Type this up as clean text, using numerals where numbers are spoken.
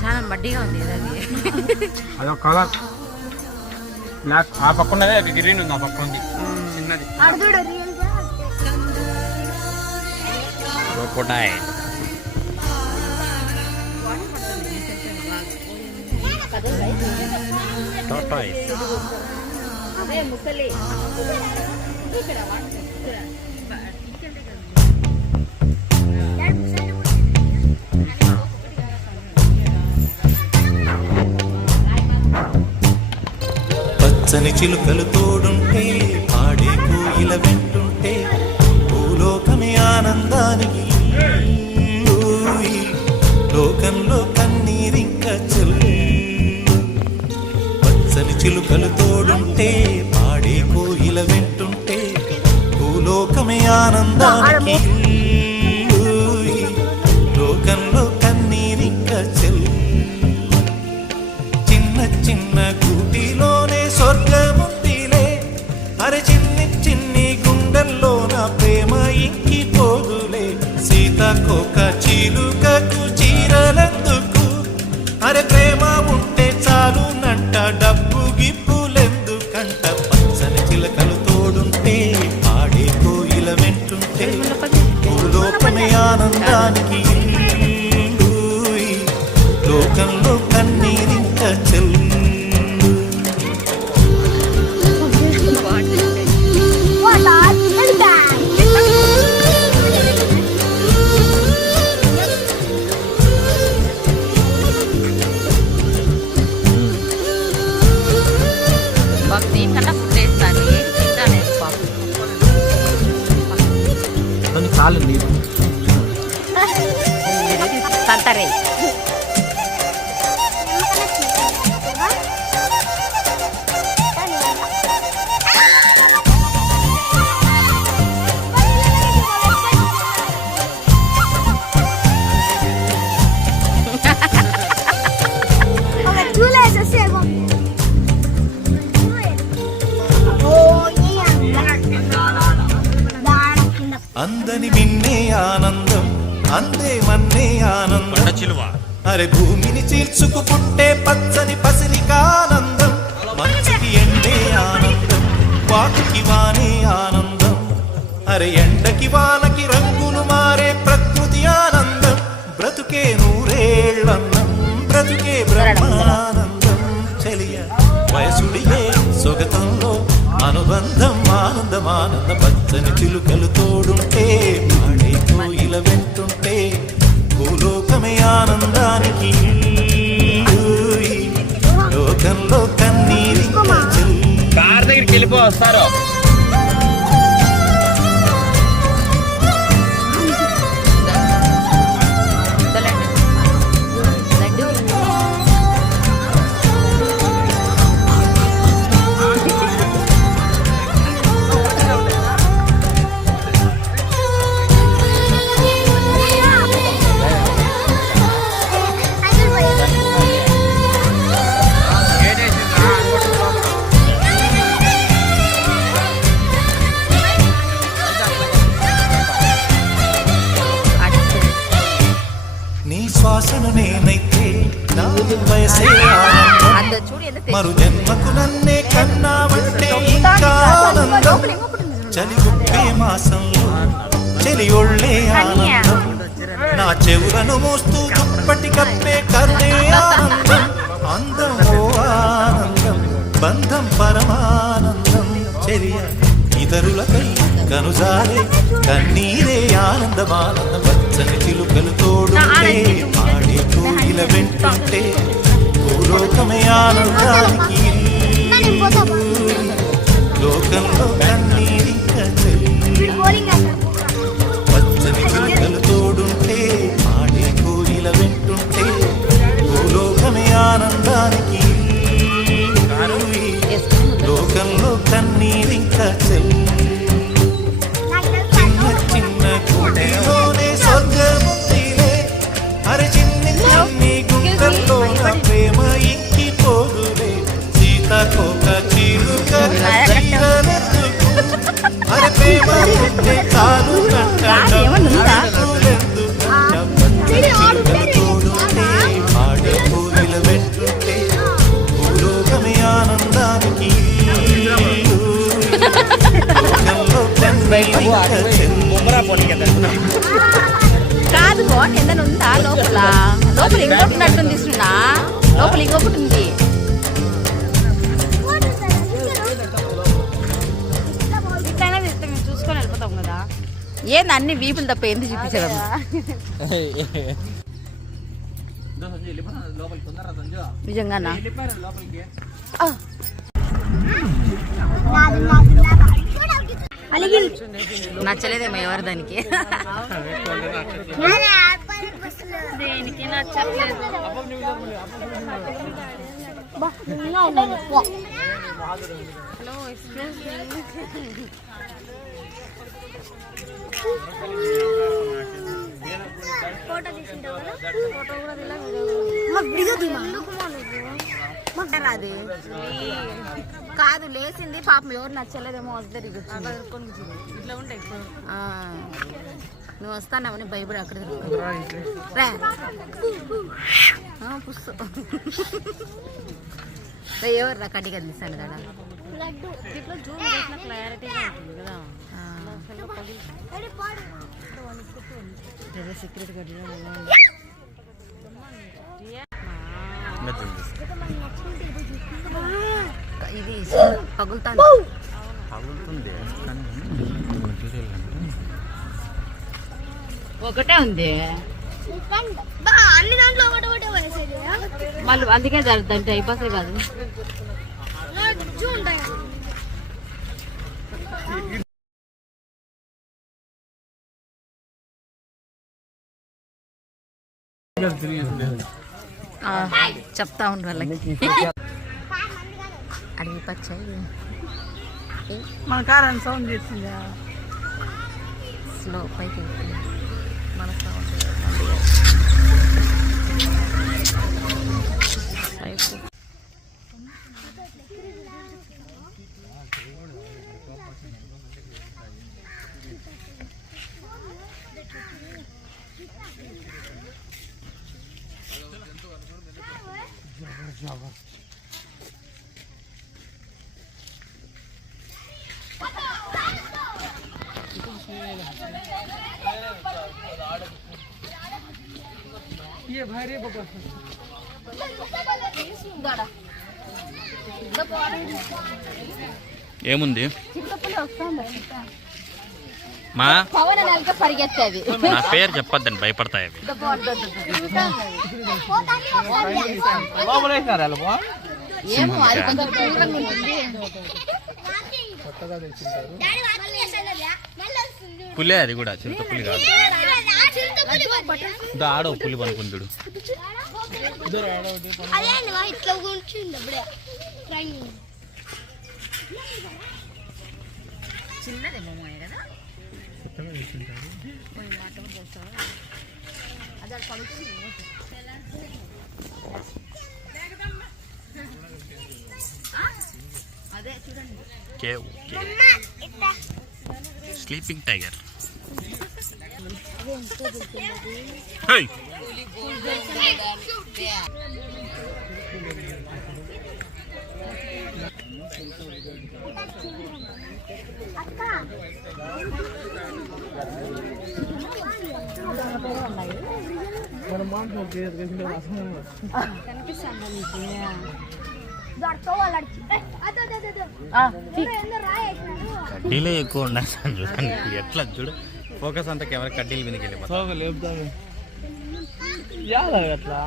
చాలా మడ్డిగా ఉంది అదొక కలర్ బ్లాక్. ఆ పక్క ఉన్నదే అది గ్రీన్ ఉంది, ఆ పక్క ఉంది చిన్నది. పచ్చని చిలుకలు తోడుంటే పాడే కోయిల వెంటుంటే భూలోకమే ఆనందానికి లోకంలో కన్నీరింక చెల్లు. పచ్చని చిలుకలు తోడుంటే పాడే కోయిల వెంటుంటే భూలోకమే ఆనందానికి లోకంలో కన్నీరింక చెల్లు. చిన్న చిన్న గూటిలోనే స్వర్గముందిలే, అరే చిన్ని చిన్ని గుండెల్లో నా ప్రేమ ఇంకిపోదులే. సీతాకోక చిలుకకు చీరలెందుకు, అరే ప్రేమ ఉంటే చాలునంట డబ్బు గిప్పులెందుకంట. పచ్చని చిలకలు తోడుంటే ఆడే కోయిల వెంటుంటే భూలోకమే ఆనందానికి లోకంలో కన్నీరింక చెల్లు. చాలు సంతరే అందని మిన్నే ఆనందం అందే మన్నే ఆనందం. అరే భూమిని చీల్చుకు పుట్టే పచ్చని పసిరికానందం. మంచికి ఎండే ఆనందం, వాటికి వానే ఆనందం. అరే ఎండకి వానకి రంగులు మారే ప్రకృతి ఆనందం. బ్రతుకే నూరేళ్ళన్నం, బ్రతుకే బ్రహ్మానందం. చెలియ వయసుడియే సొగతంలో అనుబంధం ఆనందమానంద. పచ్చని చిలుకలు తోడుంటే పాడే కోయిల వెంటుంటే భూలోకమే ఆనందానికి లోకంలో కన్నీరింక చెల్లు. కార్ దగ్గరికి వెళ్ళిపో వస్తారు. శ్వాసను నేనైతే నా వయసే ఆనందం. మరు జన్మకు నన్నే కన్నావంటే ఇంకా ఆనందం. చలి గుప్పే మాసంలో చలి ఒళ్ళే ఆనందం. నా చెవులను మోస్తూ దుప్పటి కప్పే కరుణే ఆనందం. అందం ఓ ఆనందం, బంధం పరమానందం. చెలియ ఇతరులకై కనుజారే కన్నీరే ఆనందమానందం. పచ్చని చిలుకలు తోడుంటే ఆడే కోయిల వెంటుంటే భూలోకమే ఆనందానికి లోకంలో కన్నీరింక చెల్లు. పచ్చని చిలుకలు తోడుంటే ఆడే కోయిల వెంటుంటే భూలోకమే ఆనందానికి లోకంలో కన్నీరింక చెల్లు. చిన్న చిన్న గుడిలోనే స్వర్గముందిలే, అరే చిన్ని చిన్ని గుండెల్లో నా ప్రేమ ఇంకిపోదులే. లోపల ఇంకొకటి ఉన్నట్టుంది సున్నా, లోపల ఇంకొకటి ఉంది. ఇట్లనే తీస్తే మేము చూసుకొని వెళ్ళిపోతాం కదా. ఏంది అన్ని వీపులు తప్ప ఎందుకు చూపించడం? నిజంగానా? నచ్చలేదేమో ఎవరు దానికి. దేనికి నచ్చట్లేదు. హలో ఎక్స్క్యూజ్ రాదు కాదు, లేచింది పాపం, ఎవరు నచ్చలేదేమో వద్దరు. ఇట్లా ఉంటాయి ఇప్పుడు. నువ్వు వస్తానవని భయపడి అక్కడ పుస్తు ఎవరు రా కడ్డీ కదిలిస్తాను కదా. ఇట్లా జూమ్ చేసిన క్లారిటీగా ఉంటుంది కదా. సీక్రెట్ కడ్డీ ఇది పగులుతాను. ఒకటే ఉంది అన్ని దాంట్లో ఒకటి మళ్ళీ, అందుకే జరుగుతుంది అయిపోతాయి కాదు. చెప్తా ఉండు వాళ్ళకి. అడిగి పచ్చాయి మన కార్ సౌండ్ చేసిందా? స్లో పైకి మన సౌండ్ ఏముంది మా పరిగెత్తేది. నా పేరు చెప్పొద్దని భయపడతాయి అవి. ఏమో అది కొంచెం దూరంగా ఉంటుంది. పులే అది కూడా, చింత పులి కాదు. ఆడో పులి పనుకుందుడు. చిన్నదేమో కదా. అదే చూడండి, కేవ్ స్లీపింగ్ టైగర్. కడ్డీలే ఎక్కువ ఉన్నాయి చూడండి, ఎట్లా చూడు ఫోకస్ అంతా కెమెరా కడ్డీల మీదకి వెళ్ళి అట్లా